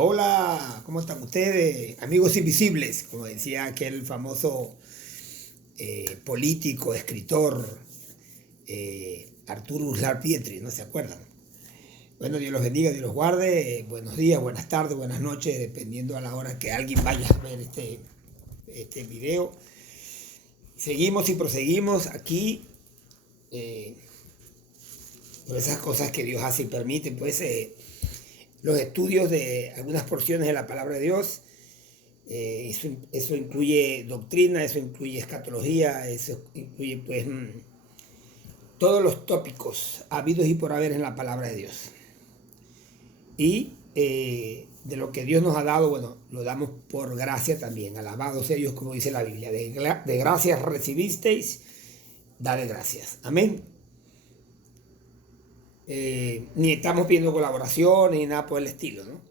Hola, ¿cómo están ustedes? Amigos invisibles, como decía aquel famoso político, escritor, Arturo Uslar Pietri, ¿no se acuerdan? Bueno, Dios los bendiga, Dios los guarde. Buenos días, buenas tardes, buenas noches, dependiendo a la hora que alguien vaya a ver este video. Seguimos y proseguimos aquí por esas cosas que Dios hace y permite, pues los estudios de algunas porciones de la palabra de Dios. Eso incluye doctrina, eso incluye escatología, eso incluye pues todos los tópicos habidos y por haber en la palabra de Dios. Y de lo que Dios nos ha dado, bueno, lo damos por gracia también. Alabado sea Dios, como dice la Biblia. De gracias recibisteis, dale gracias. Amén. Ni estamos pidiendo colaboración ni nada por el estilo, ¿no?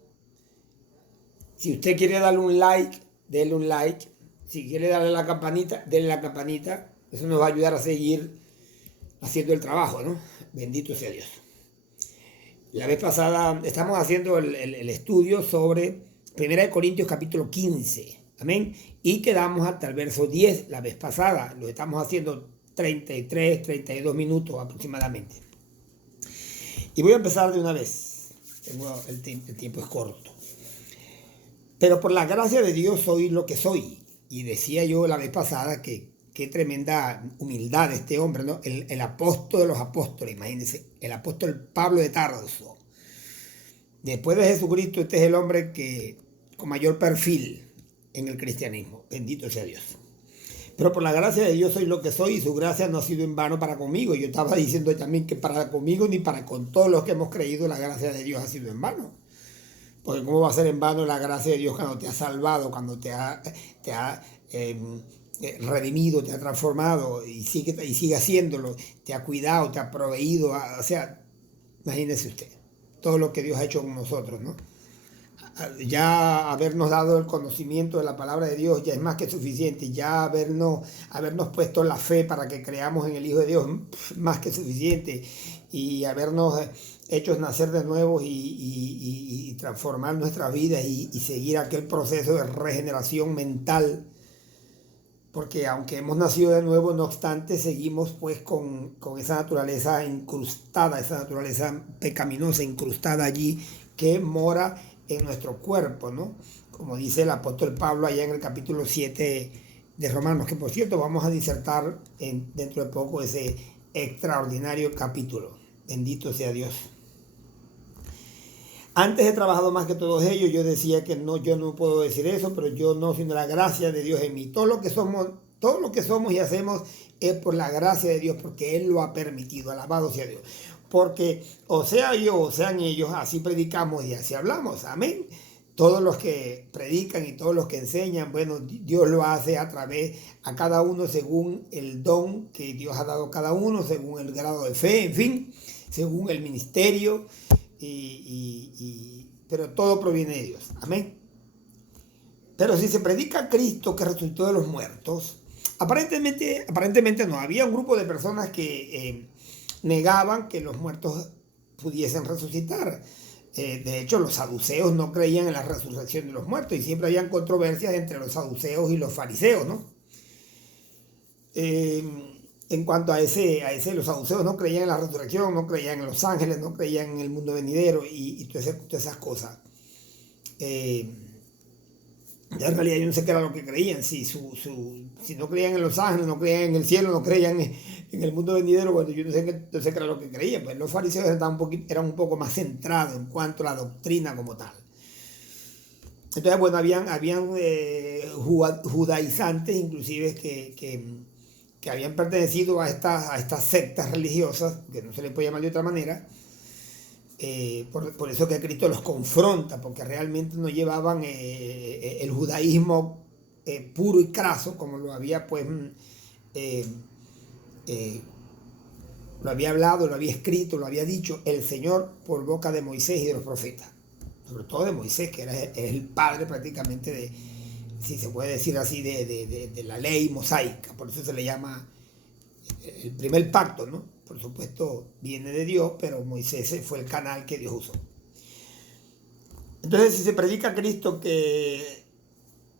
Si usted quiere darle un like, denle un like. Si quiere darle la campanita, denle la campanita. Eso nos va a ayudar a seguir haciendo el trabajo, ¿no? Bendito sea Dios. La vez pasada estamos haciendo el estudio sobre 1 Corintios capítulo 15. Amén. Y quedamos hasta el verso 10 la vez pasada. Lo estamos haciendo 33, 32 minutos aproximadamente. Y voy a empezar de una vez. El tiempo es corto. Pero por la gracia de Dios soy lo que soy. Y decía yo la vez pasada que qué tremenda humildad de este hombre, ¿no? El apóstol de los apóstoles, imagínense, el apóstol Pablo de Tarso. Después de Jesucristo, este es el hombre que con mayor perfil en el cristianismo. Bendito sea Dios. Pero por la gracia de Dios soy lo que soy y su gracia no ha sido en vano para conmigo. Yo estaba diciendo también que para conmigo ni para con todos los que hemos creído la gracia de Dios ha sido en vano. Porque ¿cómo va a ser en vano la gracia de Dios cuando te ha salvado, cuando te ha redimido, te ha transformado y sigue haciéndolo, te ha cuidado, te ha proveído? O sea, imagínese usted todo lo que Dios ha hecho con nosotros, ¿no? Ya habernos dado el conocimiento de la palabra de Dios ya es más que suficiente. Ya habernos puesto la fe para que creamos en el Hijo de Dios, más que suficiente. Y habernos hechos nacer de nuevo y transformar nuestras vidas y seguir aquel proceso de regeneración mental. Porque aunque hemos nacido de nuevo, no obstante, seguimos pues con esa naturaleza incrustada, esa naturaleza pecaminosa incrustada allí que mora en nuestro cuerpo, ¿no? Como dice el apóstol Pablo allá en el capítulo 7 de Romanos, que por cierto vamos a disertar dentro de poco ese extraordinario capítulo. Bendito sea Dios. Antes he trabajado más que todos ellos. Yo decía que no, yo no puedo decir eso, pero yo no, sino la gracia de Dios en mí. Todo lo que somos y hacemos es por la gracia de Dios, porque Él lo ha permitido. Alabado sea Dios. Porque o sea yo o sean ellos, así predicamos y así hablamos. Amén. Todos los que predican y todos los que enseñan, bueno, Dios lo hace a cada uno según el don que Dios ha dado a cada uno, según el grado de fe, en fin, según el ministerio. Pero todo proviene de Dios. Amén. Pero si se predica a Cristo que resucitó de los muertos, aparentemente no. Había un grupo de personas que negaban que los muertos pudiesen resucitar. De hecho, los saduceos no creían en la resurrección de los muertos y siempre habían controversias entre los saduceos y los fariseos, ¿no? En cuanto a ese, los saduceos no creían en la resurrección, no creían en los ángeles, no creían en el mundo venidero y todas esas cosas. Ya en realidad yo no sé qué era lo que creían, si no creían en los ángeles, no creían en el cielo, no creían en el mundo venidero, bueno, yo no sé qué era lo que creían. Pues los fariseos eran un poco más centrados en cuanto a la doctrina como tal. Entonces, bueno, habían judaizantes inclusive que habían pertenecido a estas sectas religiosas, que no se les puede llamar de otra manera. Por eso que Cristo los confronta, porque realmente no llevaban el judaísmo puro y craso, como lo había pues lo había hablado, lo había escrito, lo había dicho el Señor por boca de Moisés y de los profetas, sobre todo de Moisés, que es el padre prácticamente de, si se puede decir así, de la ley mosaica. Por eso se le llama el primer pacto, ¿no? Por supuesto viene de Dios, pero Moisés fue el canal que Dios usó. Entonces, si se predica a Cristo que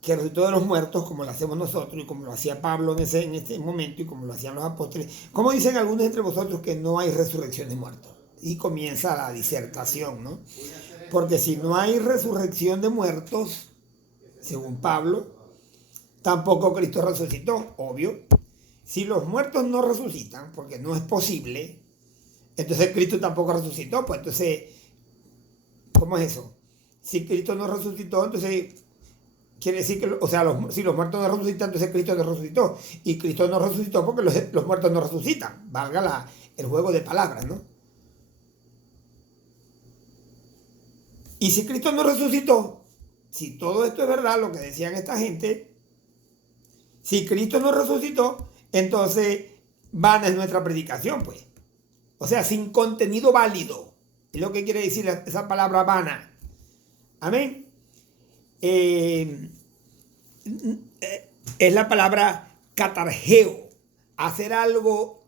resucitó de los muertos, como lo hacemos nosotros y como lo hacía Pablo en este momento y como lo hacían los apóstoles, como dicen algunos entre vosotros que no hay resurrección de muertos. Y comienza la disertación, ¿no? Porque si no hay resurrección de muertos, según Pablo, tampoco Cristo resucitó, obvio. Si los muertos no resucitan, porque no es posible, entonces Cristo tampoco resucitó. Pues entonces, ¿cómo es eso? Si Cristo no resucitó, entonces quiere decir que, o sea, si los muertos no resucitan, entonces Cristo no resucitó. Y Cristo no resucitó porque los muertos no resucitan. Valga el juego de palabras, ¿no? Y si Cristo no resucitó, si todo esto es verdad, lo que decían esta gente, si Cristo no resucitó, entonces vana es nuestra predicación, pues. O sea, sin contenido válido. Es lo que quiere decir esa palabra vana. Amén. Es la palabra catargeo. Hacer algo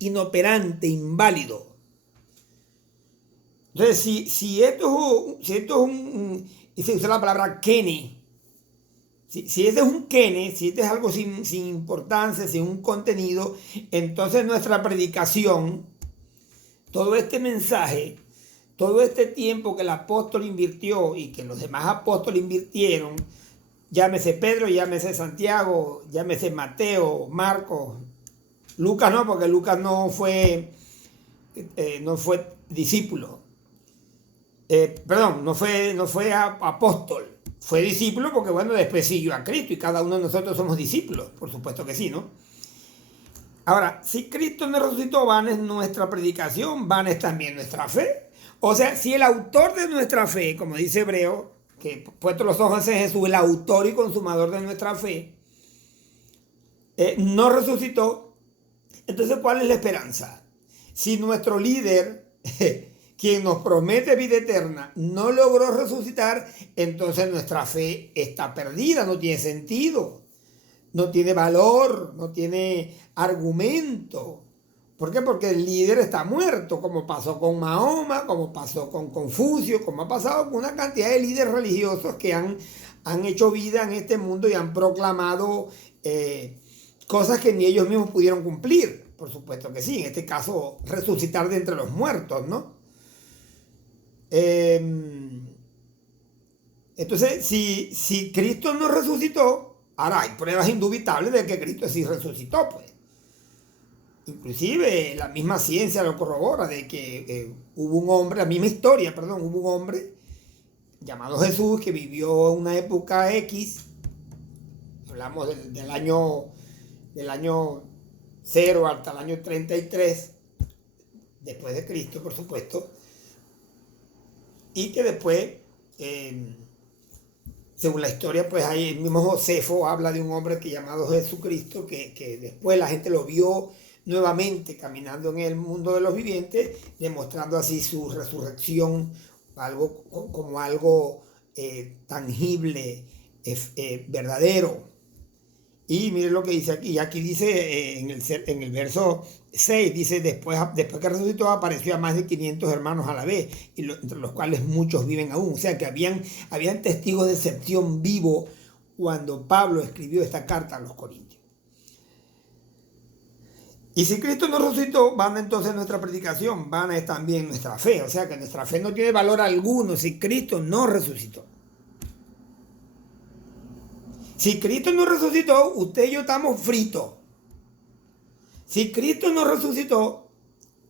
inoperante, inválido. Entonces, si esto es un y se usa la palabra kene, si este es un kene, si este es algo sin importancia, sin un contenido, entonces nuestra predicación, todo este mensaje, todo este tiempo que el apóstol invirtió y que los demás apóstoles invirtieron, llámese Pedro, llámese Santiago, llámese Mateo, Marcos, Lucas no, porque Lucas no fue discípulo. No fue apóstol, fue discípulo porque, bueno, después siguió a Cristo y cada uno de nosotros somos discípulos, por supuesto que sí, ¿no? Ahora, si Cristo no resucitó, vana es nuestra predicación, vana es también nuestra fe. O sea, si el autor de nuestra fe, como dice Hebreo, que puesto los ojos en Jesús, el autor y consumador de nuestra fe, no resucitó, entonces ¿cuál es la esperanza? Si nuestro líder quien nos promete vida eterna no logró resucitar, entonces nuestra fe está perdida, no tiene sentido, no tiene valor, no tiene argumento. ¿Por qué? Porque el líder está muerto, como pasó con Mahoma, como pasó con Confucio, como ha pasado con una cantidad de líderes religiosos que han hecho vida en este mundo y han proclamado cosas que ni ellos mismos pudieron cumplir. Por supuesto que sí, en este caso resucitar de entre los muertos, ¿no? Entonces, si Cristo no resucitó, ahora hay pruebas indubitables de que Cristo sí resucitó, pues. Inclusive la misma ciencia lo corrobora, de que hubo un hombre, la misma historia, perdón, hubo un hombre llamado Jesús que vivió una época X, hablamos del año 0 hasta el año 33, después de Cristo, por supuesto, y que después, según la historia, pues ahí el mismo Josefo habla de un hombre llamado Jesucristo, que después la gente lo vio nuevamente caminando en el mundo de los vivientes, demostrando así su resurrección, como algo tangible, verdadero. Y miren lo que dice aquí. Y aquí dice en el verso 6, dice, después que resucitó, apareció a más de 500 hermanos a la vez, entre los cuales muchos viven aún. O sea que habían testigos de excepción vivo cuando Pablo escribió esta carta a los Corintios. Y si Cristo no resucitó, vana entonces nuestra predicación, vana es también nuestra fe. O sea que nuestra fe no tiene valor alguno si Cristo no resucitó. Si Cristo no resucitó, usted y yo estamos fritos. Si Cristo no resucitó,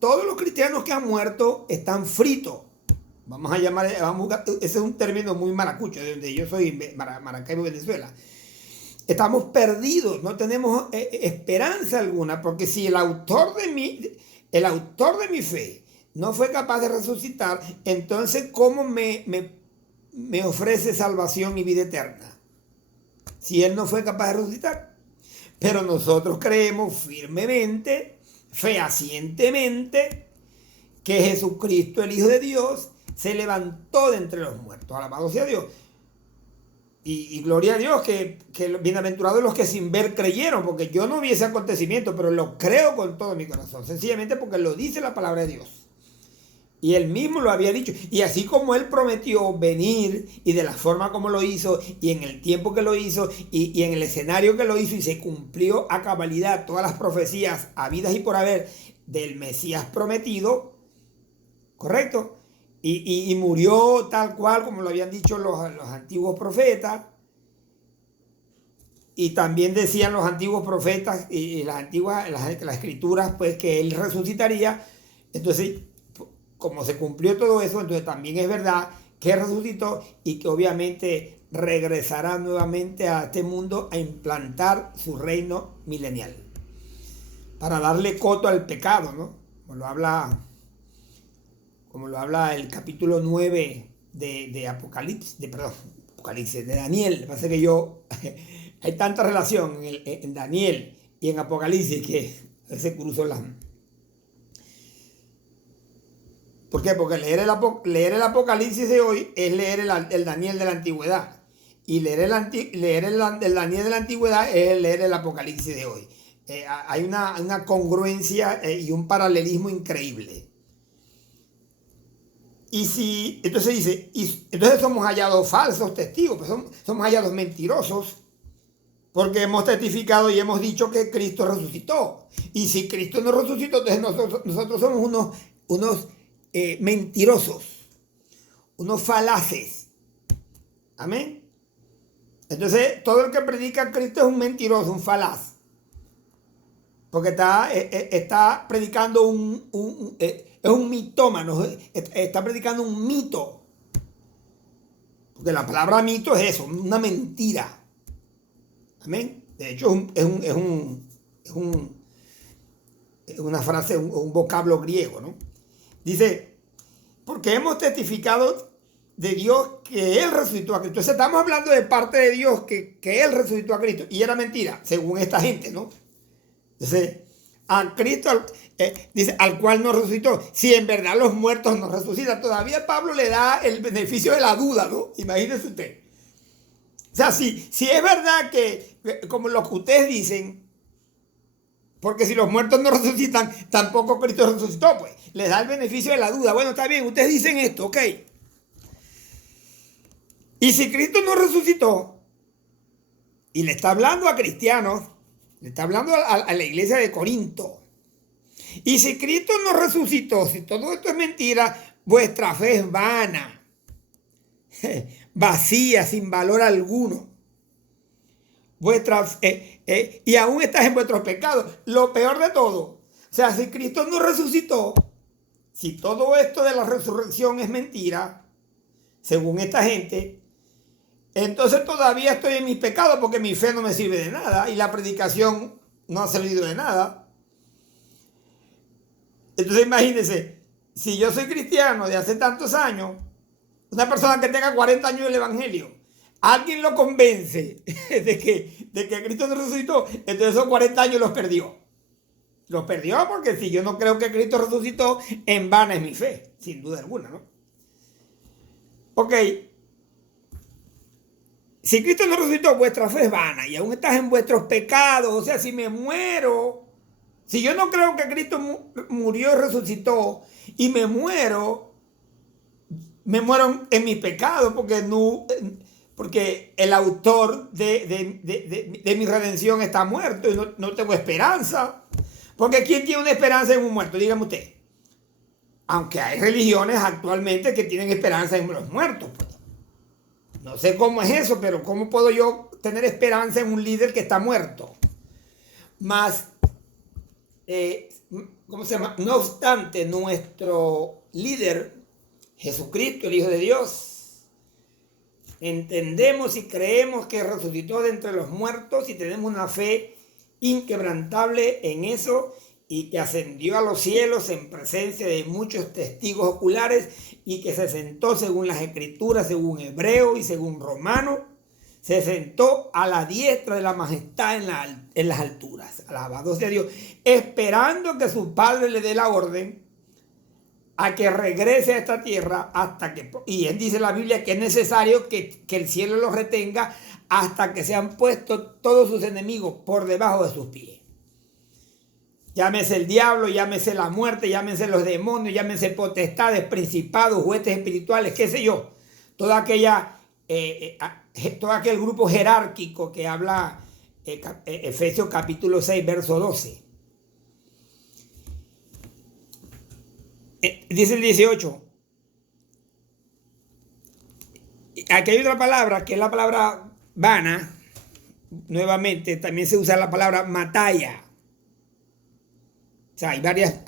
todos los cristianos que han muerto están fritos. Vamos a llamar, ese es un término muy maracucho, de donde yo soy, Maracaibo, Venezuela. Estamos perdidos, no tenemos esperanza alguna, porque si el autor de mi fe no fue capaz de resucitar, entonces ¿cómo me ofrece salvación y vida eterna? Si él no fue capaz de resucitar. Pero nosotros creemos firmemente, fehacientemente, que Jesucristo, el Hijo de Dios, se levantó de entre los muertos. Alabado sea Dios. Y gloria a Dios, que bienaventurados los que sin ver creyeron, porque yo no vi ese acontecimiento, pero lo creo con todo mi corazón, sencillamente porque lo dice la palabra de Dios. Y él mismo lo había dicho. Y así como él prometió venir y de la forma como lo hizo y en el tiempo que lo hizo y en el escenario que lo hizo y se cumplió a cabalidad todas las profecías habidas y por haber del Mesías prometido, ¿correcto? Y murió tal cual como lo habían dicho los antiguos profetas. Y también decían los antiguos profetas y las escrituras, pues que él resucitaría. Entonces, como se cumplió todo eso, entonces también es verdad que resucitó y que obviamente regresará nuevamente a este mundo a implantar su reino milenial. Para darle coto al pecado, ¿no? Como lo habla el capítulo 9 de Apocalipsis, de Daniel. Lo que pasa es que hay tanta relación en Daniel y en Apocalipsis que se cruzó las... ¿Por qué? Porque leer el Apocalipsis de hoy es leer el Daniel de la antigüedad. Y leer el Daniel de la antigüedad es leer el Apocalipsis de hoy. Hay una congruencia y un paralelismo increíble. Entonces dice, entonces somos hallados falsos testigos, pues somos hallados mentirosos, porque hemos testificado y hemos dicho que Cristo resucitó. Y si Cristo no resucitó, entonces nosotros somos unos mentirosos, unos falaces. Amén. Entonces, todo el que predica a Cristo es un mentiroso, un falaz. Porque está predicando es un mitómano, está predicando un mito. Porque la palabra mito es eso, una mentira. Amén. De hecho, es una frase, un vocablo griego, ¿no? Dice, porque hemos testificado de Dios que Él resucitó a Cristo. Entonces estamos hablando de parte de Dios que Él resucitó a Cristo. Y era mentira, según esta gente, ¿no? Entonces, a Cristo, dice, al cual no resucitó. Si en verdad los muertos no resucitan, todavía Pablo le da el beneficio de la duda, ¿no? Imagínese usted. O sea, si es verdad que, como lo que ustedes dicen, porque si los muertos no resucitan, tampoco Cristo resucitó, pues. Les da el beneficio de la duda. Bueno, está bien, ustedes dicen esto, ok. Y si Cristo no resucitó, y le está hablando a cristianos, le está hablando a la iglesia de Corinto. Y si Cristo no resucitó, si todo esto es mentira, vuestra fe es vana, vacía, sin valor alguno. Y aún estás en vuestros pecados. Lo peor de todo, o sea, si Cristo no resucitó, si todo esto de la resurrección es mentira, según esta gente, entonces todavía estoy en mis pecados porque mi fe no me sirve de nada y la predicación no ha servido de nada. Entonces imagínense, si yo soy cristiano de hace tantos años, una persona que tenga 40 años del evangelio, alguien lo convence de que Cristo no resucitó, entonces esos 40 años los perdió. Los perdió porque si yo no creo que Cristo resucitó, en vano es mi fe, sin duda alguna, ¿no? Ok. Si Cristo no resucitó, vuestra fe es vana y aún estás en vuestros pecados. O sea, si me muero, si yo no creo que Cristo murió y resucitó y me muero en mis pecados porque el autor de mi redención está muerto y no tengo esperanza. Porque ¿quién tiene una esperanza en un muerto? Dígame usted. Aunque hay religiones actualmente que tienen esperanza en los muertos, pues. No sé cómo es eso, pero ¿cómo puedo yo tener esperanza en un líder que está muerto? Más, ¿cómo se llama? No obstante, nuestro líder, Jesucristo, el Hijo de Dios, entendemos y creemos que resucitó de entre los muertos y tenemos una fe inquebrantable en eso y que ascendió a los cielos en presencia de muchos testigos oculares y que se sentó según las escrituras, según Hebreo y según Romano, se sentó a la diestra de la majestad en las alturas. Alabado sea Dios, esperando que su Padre le dé la orden a que regrese a esta tierra y él dice en la Biblia que es necesario que el cielo los retenga hasta que sean puestos todos sus enemigos por debajo de sus pies. Llámese el diablo, llámese la muerte, llámese los demonios, llámese potestades, principados, huestes espirituales, qué sé yo. Toda aquella, todo aquel grupo jerárquico que habla Efesios capítulo 6, verso 12. Dice el 18. Aquí hay otra palabra que es la palabra vana. Nuevamente, también se usa la palabra mataya. O sea, hay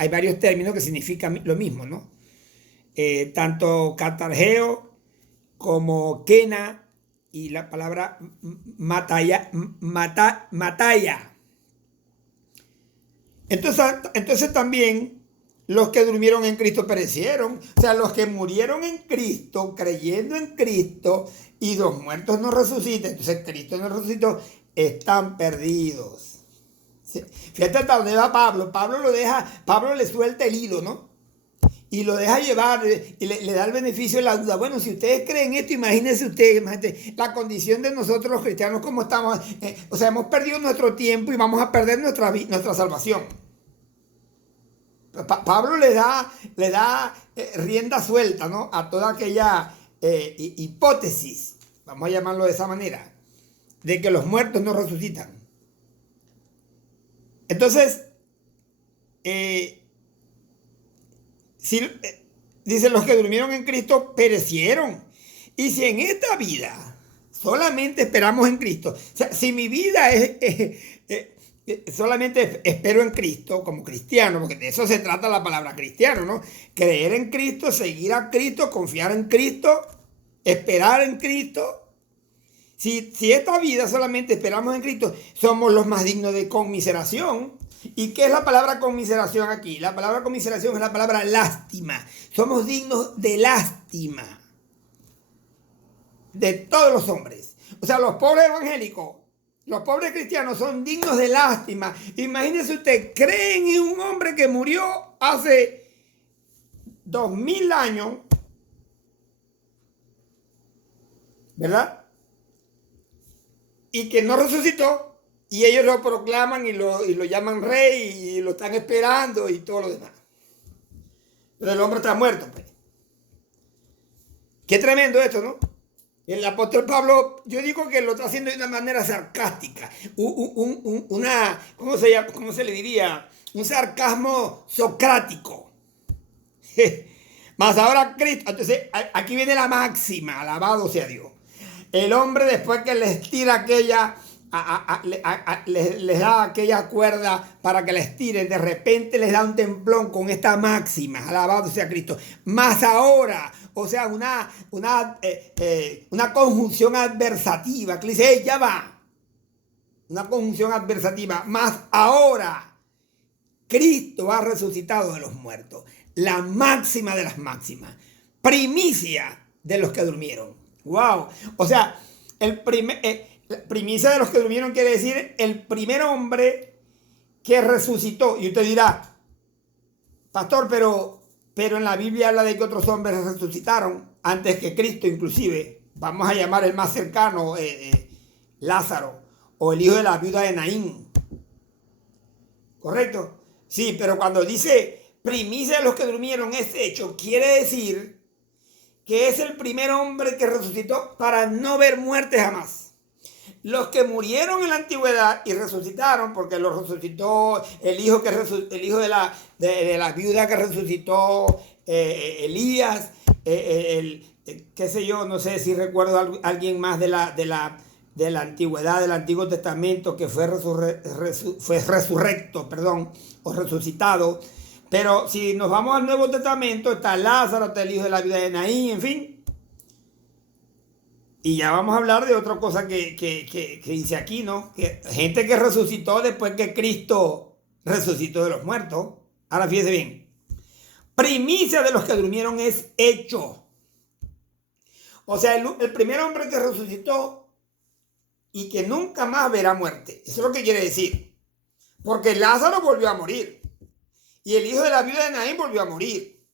varios términos que significan lo mismo, ¿no? Tanto catargeo como quena y la palabra mataya. Entonces también los que durmieron en Cristo perecieron. O sea, los que murieron en Cristo, creyendo en Cristo, y los muertos no resucitan. Entonces Cristo no resucitó, están perdidos. Fíjate hasta dónde va Pablo. Pablo le suelta el hilo, ¿no? Y lo deja llevar y le da el beneficio de la duda. Bueno, si ustedes creen esto, imagínense la condición de nosotros los cristianos, cómo estamos. O sea, hemos perdido nuestro tiempo y vamos a perder nuestra salvación. Pablo le da rienda suelta, ¿no? A toda aquella hipótesis, vamos a llamarlo de esa manera, de que los muertos no resucitan. Entonces, dice, los que durmieron en Cristo perecieron. Y si en esta vida solamente esperamos en Cristo, o sea, si mi vida solamente espero en Cristo como cristiano, porque de eso se trata la palabra cristiano, ¿no? Creer en Cristo, seguir a Cristo, confiar en Cristo, esperar en Cristo. Si esta vida solamente esperamos en Cristo, somos los más dignos de conmiseración. ¿Y qué es la palabra conmiseración aquí? La palabra conmiseración es la palabra lástima. Somos dignos de lástima de todos los hombres. O sea, los pobres evangélicos, los pobres cristianos son dignos de lástima. Imagínense usted, creen en un hombre que murió hace 2000 años, ¿verdad? Y que no resucitó, y ellos lo proclaman y lo llaman rey y lo están esperando y todo lo demás. Pero el hombre está muerto, pues. Qué tremendo esto, ¿no? El apóstol Pablo, yo digo que lo está haciendo de una manera sarcástica, ¿cómo se le diría? Un sarcasmo socrático. Más ahora Cristo, entonces aquí viene la máxima, alabado sea Dios. El hombre, después que les tira aquella, les da aquella cuerda para que les tiren, de repente les da un templón con esta máxima, alabado sea Cristo. Más ahora, o sea, una conjunción adversativa, que dice, ya va. Una conjunción adversativa, más ahora, Cristo ha resucitado de los muertos. La máxima de las máximas. Primicia de los que durmieron. ¡Wow! O sea, la primicia de los que durmieron quiere decir el primer hombre que resucitó. Y usted dirá, pastor, pero en la Biblia habla de que otros hombres resucitaron antes que Cristo, inclusive. Vamos a llamar el más cercano, Lázaro, o el hijo de la viuda de Naín. ¿Correcto? Sí, pero cuando dice primicia de los que durmieron, ese hecho quiere decir que es el primer hombre que resucitó para no ver muerte jamás. Los que murieron en la antigüedad y resucitaron, porque los resucitó el hijo de la viuda que resucitó, Elías, qué sé yo, no sé si recuerdo a alguien más de la antigüedad, del Antiguo Testamento, que fue resurrecto, o resucitado. Pero si nos vamos al Nuevo Testamento, está Lázaro, está el hijo de la viuda de Naín, en fin. Y ya vamos a hablar de otra cosa que dice aquí, ¿no? Que gente que resucitó después que Cristo resucitó de los muertos. Ahora fíjese bien. Primicia de los que durmieron es hecho. O sea, el primer hombre que resucitó y que nunca más verá muerte. Eso es lo que quiere decir. Porque Lázaro volvió a morir. Y el hijo de la viuda de Naín volvió a morir.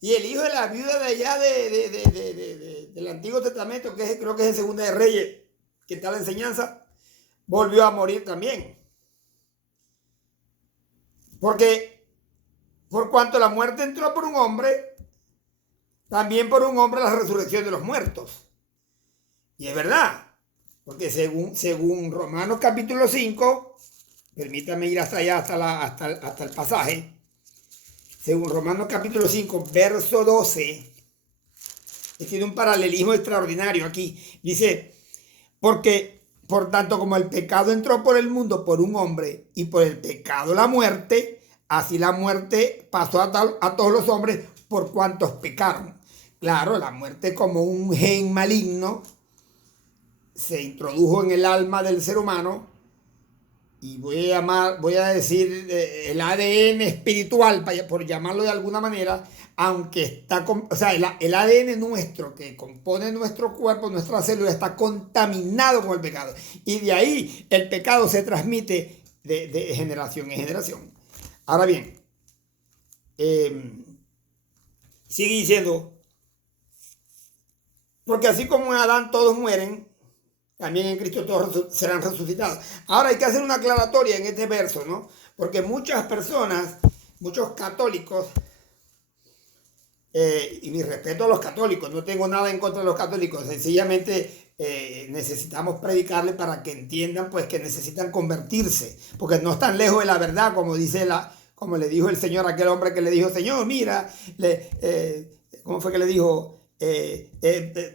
Y el hijo de la viuda de allá del Antiguo Testamento, creo que es en Segunda de Reyes, que está la enseñanza, volvió a morir también. Porque por cuanto la muerte entró por un hombre, también por un hombre la resurrección de los muertos. Y es verdad, porque según Romanos capítulo 5, permítame ir hasta allá, hasta el pasaje, según Romanos capítulo 5, verso 12, tiene un paralelismo extraordinario aquí. Dice, porque por tanto como el pecado entró por el mundo por un hombre y por el pecado la muerte, así la muerte pasó a todos los hombres por cuantos pecaron. Claro, la muerte como un gen maligno se introdujo en el alma del ser humano y voy a decir el ADN espiritual, por llamarlo de alguna manera, aunque está, o sea, el ADN nuestro que compone nuestro cuerpo, nuestra célula, está contaminado con el pecado. Y de ahí el pecado se transmite de generación en generación. Ahora bien, sigue diciendo, porque así como en Adán todos mueren, también en Cristo todos serán resucitados. Ahora hay que hacer una aclaratoria en este verso, ¿no? Porque muchas personas, muchos católicos, y mi respeto a los católicos, no tengo nada en contra de los católicos, sencillamente necesitamos predicarles para que entiendan pues que necesitan convertirse, porque no están lejos de la verdad, como le dijo el Señor a aquel hombre que le dijo, Señor, mira, ¿cómo fue que le dijo?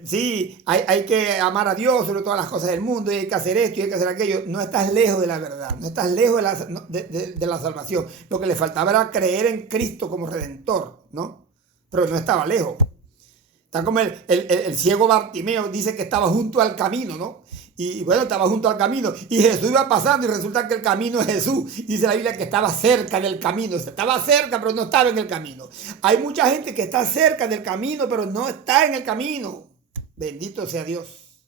Sí, hay que amar a Dios sobre todas las cosas del mundo y hay que hacer esto y hay que hacer aquello. No estás lejos de la verdad, no estás lejos de la salvación. Lo que le faltaba era creer en Cristo como Redentor, ¿no? Pero no estaba lejos. Está como el ciego Bartimeo, dice que estaba junto al camino, ¿no? Y bueno, estaba junto al camino y Jesús iba pasando y resulta que el camino es Jesús. Dice la Biblia que estaba cerca del camino. Estaba cerca, pero no estaba en el camino. Hay mucha gente que está cerca del camino, pero no está en el camino. Bendito sea Dios.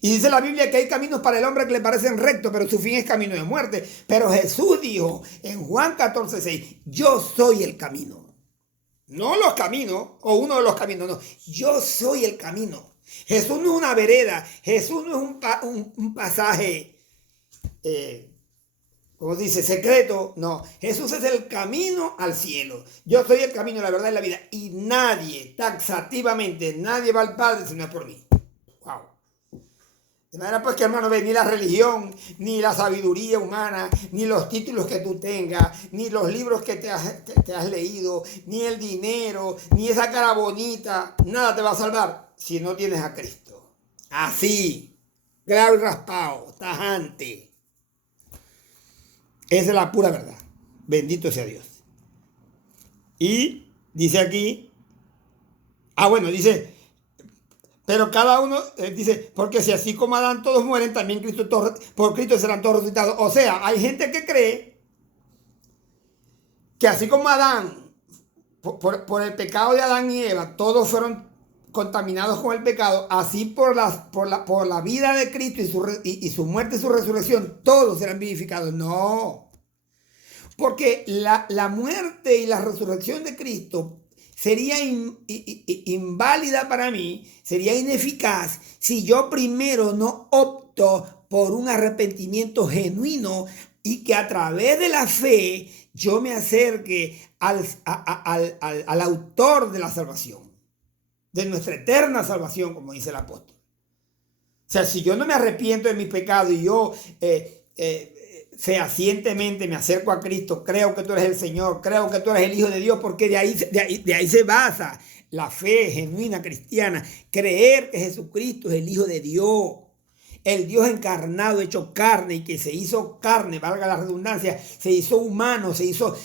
Y dice la Biblia que hay caminos para el hombre que le parecen rectos, pero su fin es camino de muerte. Pero Jesús dijo en Juan 14:6, yo soy el camino. No los caminos, o uno de los caminos, no. Yo soy el camino. Jesús no es una vereda, Jesús no es un pasaje, como dice, secreto. No, Jesús es el camino al cielo. Yo soy el camino, la verdad y la vida. Y nadie, taxativamente, nadie va al Padre si no es por mí. Wow. De manera pues que, hermano, ve, ni la religión, ni la sabiduría humana, ni los títulos que tú tengas, ni los libros que te has leído, ni el dinero, ni esa cara bonita, nada te va a salvar si no tienes a Cristo. Así, claro y raspado, tajante. Esa es la pura verdad. Bendito sea Dios. Y dice aquí, dice... Pero cada uno, dice, porque si así como Adán todos mueren, también por Cristo serán todos resucitados. O sea, hay gente que cree que así como Adán, por el pecado de Adán y Eva, todos fueron contaminados con el pecado, así por la vida de Cristo y su muerte y su resurrección, todos serán vivificados. No, porque la muerte y la resurrección de Cristo sería inválida para mí, sería ineficaz si yo primero no opto por un arrepentimiento genuino y que a través de la fe yo me acerque al autor de la salvación, de nuestra eterna salvación, como dice el apóstol. O sea, si yo no me arrepiento de mis pecados y yo fehacientemente me acerco a Cristo, creo que tú eres el Señor, creo que tú eres el Hijo de Dios, porque de ahí se basa la fe genuina cristiana, creer que Jesucristo es el Hijo de Dios, el Dios encarnado, hecho carne, y que se hizo carne, valga la redundancia, se hizo humano, se hizo,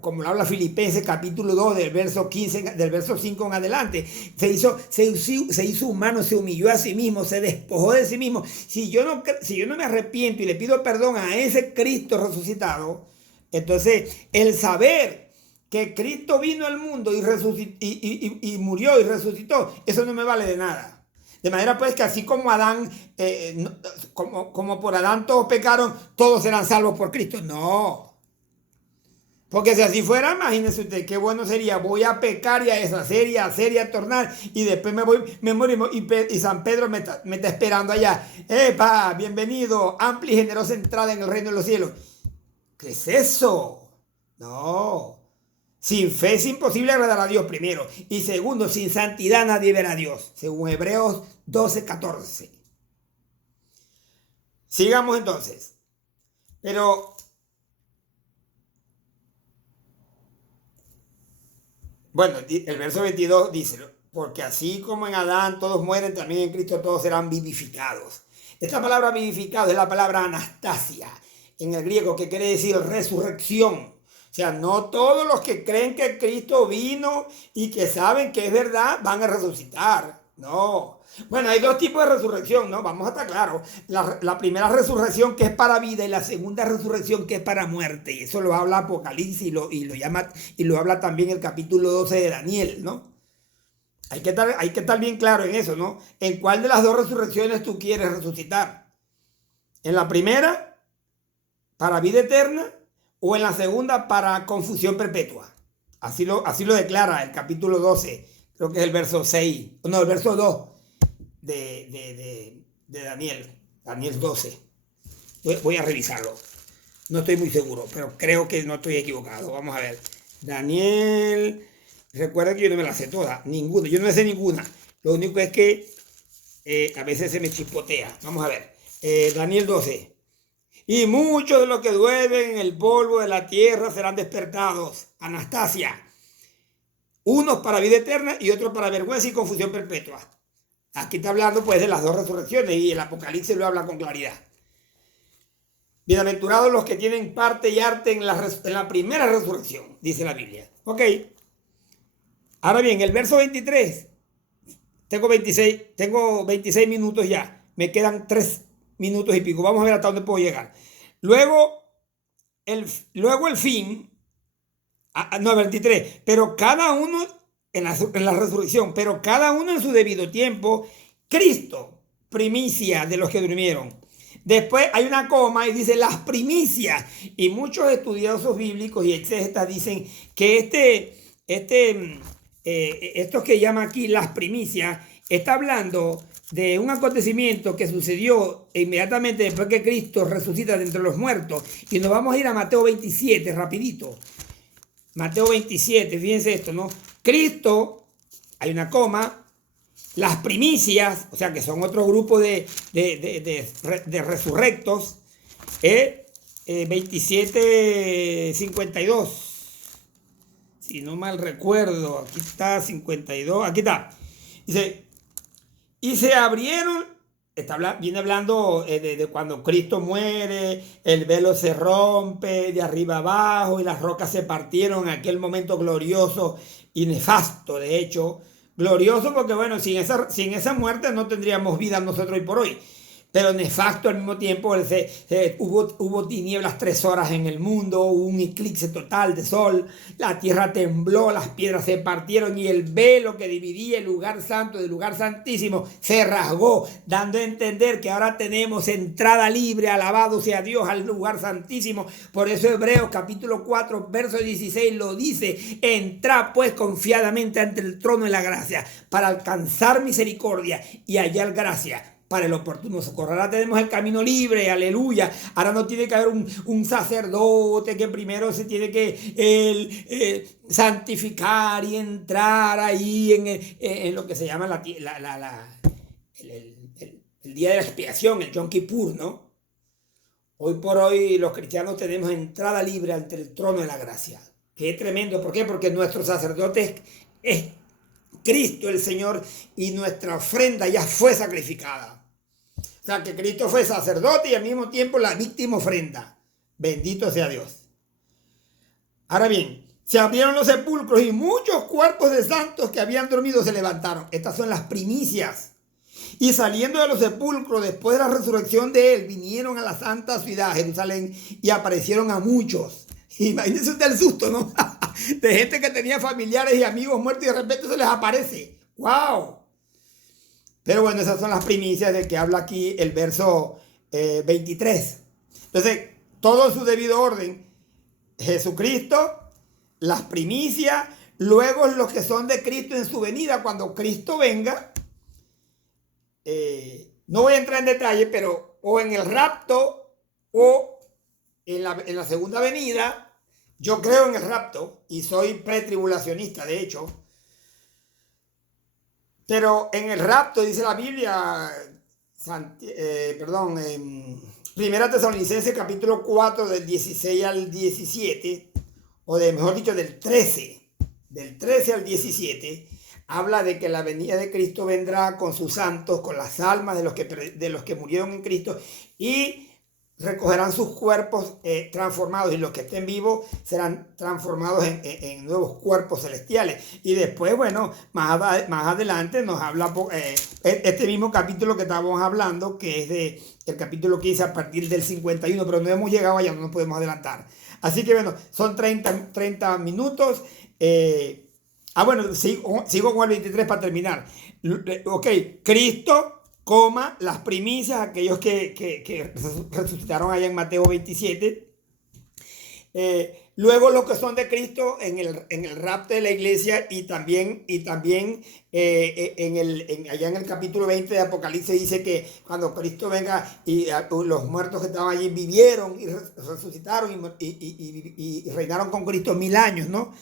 como lo habla Filipenses capítulo 2, del verso 15, del verso 5 en adelante, se hizo humano, se humilló a sí mismo, se despojó de sí mismo. Si yo no me arrepiento y le pido perdón a ese Cristo resucitado, entonces el saber que Cristo vino al mundo y murió y resucitó, eso no me vale de nada. De manera pues que así como Adán, como por Adán todos pecaron, todos serán salvos por Cristo. No. Porque si así fuera, imagínense usted qué bueno sería. Voy a pecar y a deshacer y a hacer y a tornar. Y después me muero y San Pedro me está esperando allá. ¡Epa! Bienvenido. Amplia y generosa entrada en el reino de los cielos. ¿Qué es eso? No. Sin fe es imposible agradar a Dios primero. Y segundo, sin santidad nadie verá a Dios. Según Hebreos 12:14. Sigamos entonces. Pero, bueno, el verso 22 dice, porque así como en Adán todos mueren, también en Cristo todos serán vivificados. Esta palabra vivificado es la palabra anastasia en el griego, que quiere decir resurrección. O sea, no todos los que creen que Cristo vino y que saben que es verdad van a resucitar. No. Bueno, hay dos tipos de resurrección, ¿no? Vamos a estar claros. La primera resurrección que es para vida y la segunda resurrección que es para muerte. Y eso lo habla Apocalipsis y lo habla también el capítulo 12 de Daniel, ¿no? Hay que estar bien claro en eso, ¿no? ¿En cuál de las dos resurrecciones tú quieres resucitar? ¿En la primera, para vida eterna, o en la segunda, para confusión perpetua? Así lo declara el capítulo 12, creo que es el verso 6, no, el verso 2 de Daniel 12. Voy a revisarlo. No estoy muy seguro, pero creo que no estoy equivocado. Vamos a ver. Daniel, recuerda que yo no me la sé toda, ninguna. Yo no me sé ninguna. Lo único es que a veces se me chispotea. Vamos a ver. Daniel 12. Y muchos de los que duermen en el polvo de la tierra serán despertados. Anastasia. Unos para vida eterna y otros para vergüenza y confusión perpetua. Aquí está hablando pues de las dos resurrecciones y el Apocalipsis lo habla con claridad. Bienaventurados los que tienen parte y arte en la primera resurrección, dice la Biblia. Ok. Ahora bien, el verso 23. Tengo 26 minutos ya. Me quedan 3 minutos y pico. Vamos a ver hasta dónde puedo llegar. Luego el fin. No, 23. Pero cada uno en la resurrección, pero cada uno en su debido tiempo. Cristo, primicia de los que durmieron. Después hay una coma y dice las primicias. Y muchos estudiosos bíblicos y exégetas dicen que estos que llama aquí las primicias, está hablando de un acontecimiento que sucedió inmediatamente después que Cristo resucita de entre los muertos. Y nos vamos a ir a Mateo 27, rapidito. Mateo 27, fíjense esto, ¿no? Cristo, hay una coma, las primicias, o sea que son otro grupo de resurrectos, 27:52. Si no mal recuerdo, aquí está 52, aquí está. Dice, y se abrieron, viene hablando de cuando Cristo muere, el velo se rompe de arriba abajo y las rocas se partieron en aquel momento glorioso y nefasto, de hecho. Glorioso porque, bueno, sin esa muerte no tendríamos vida nosotros hoy por hoy. Pero nefasto al mismo tiempo. Hubo tinieblas 3 horas en el mundo, hubo un eclipse total de sol, la tierra tembló, las piedras se partieron y el velo que dividía el lugar santo del lugar santísimo se rasgó, dando a entender que ahora tenemos entrada libre, alabado sea Dios, al lugar santísimo. Por eso Hebreos capítulo 4, verso 16 lo dice: entrad pues confiadamente ante el trono de la gracia para alcanzar misericordia y hallar gracia para el oportuno socorro. Ahora tenemos el camino libre, aleluya. Ahora no tiene que haber un sacerdote que primero se tiene que santificar y entrar ahí en lo que se llama el día de la expiación, el Yom Kippur, ¿no? Hoy por hoy los cristianos tenemos entrada libre ante el trono de la gracia. Qué tremendo. ¿Por qué? Porque nuestro sacerdote es Cristo el Señor y nuestra ofrenda ya fue sacrificada. O sea que Cristo fue sacerdote y al mismo tiempo la víctima ofrenda. Bendito sea Dios. Ahora bien, se abrieron los sepulcros y muchos cuerpos de santos que habían dormido se levantaron. Estas son las primicias. Y saliendo de los sepulcros después de la resurrección de él, vinieron a la santa ciudad, Jerusalén, y aparecieron a muchos. Imagínense usted el susto, ¿no? De gente que tenía familiares y amigos muertos y de repente se les aparece. ¡Wow! Pero bueno, esas son las primicias de que habla aquí el verso 23. Entonces, todo en su debido orden. Jesucristo, las primicias, luego los que son de Cristo en su venida. Cuando Cristo venga, no voy a entrar en detalle, pero o en el rapto o en la segunda venida, yo creo en el rapto y soy pretribulacionista, de hecho. Pero en el rapto dice la Biblia, Primera Tesalonicenses capítulo 4 del 16 al 17, o mejor dicho del 13 al 17, habla de que la venida de Cristo vendrá con sus santos, con las almas de los que murieron en Cristo, y recogerán sus cuerpos transformados, y los que estén vivos serán transformados en nuevos cuerpos celestiales. Y después, bueno, más adelante nos habla este mismo capítulo que estábamos hablando, que es el capítulo 15 a partir del 51, pero no hemos llegado allá, no nos podemos adelantar. Así que bueno, son 30 minutos. Bueno, sigo con el 23 para terminar. Ok, Cristo, las primicias, aquellos que resucitaron allá en Mateo 27. Luego los que son de Cristo en el rapto de la iglesia, y también allá en el capítulo 20 de Apocalipsis dice que cuando Cristo venga y los muertos que estaban allí vivieron y resucitaron y reinaron con Cristo 1000 años, ¿no?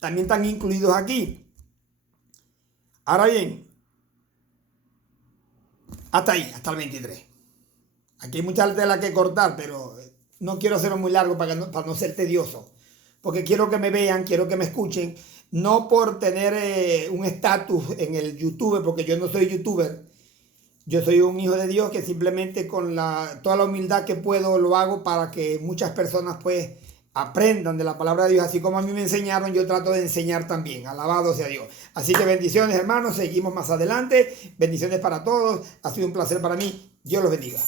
También están incluidos aquí. Ahora bien, hasta ahí, hasta el 23. Aquí hay mucha tela que cortar, pero no quiero hacerlo muy largo para no ser tedioso. Porque quiero que me vean, quiero que me escuchen. No por tener un estatus en el YouTube, porque yo no soy youtuber. Yo soy un hijo de Dios que simplemente con toda la humildad que puedo lo hago para que muchas personas pues aprendan de la palabra de Dios. Así como a mí me enseñaron, yo trato de enseñar también. Alabado sea Dios. Así que bendiciones, hermanos. Seguimos más adelante. Bendiciones para todos. Ha sido un placer para mí. Dios los bendiga.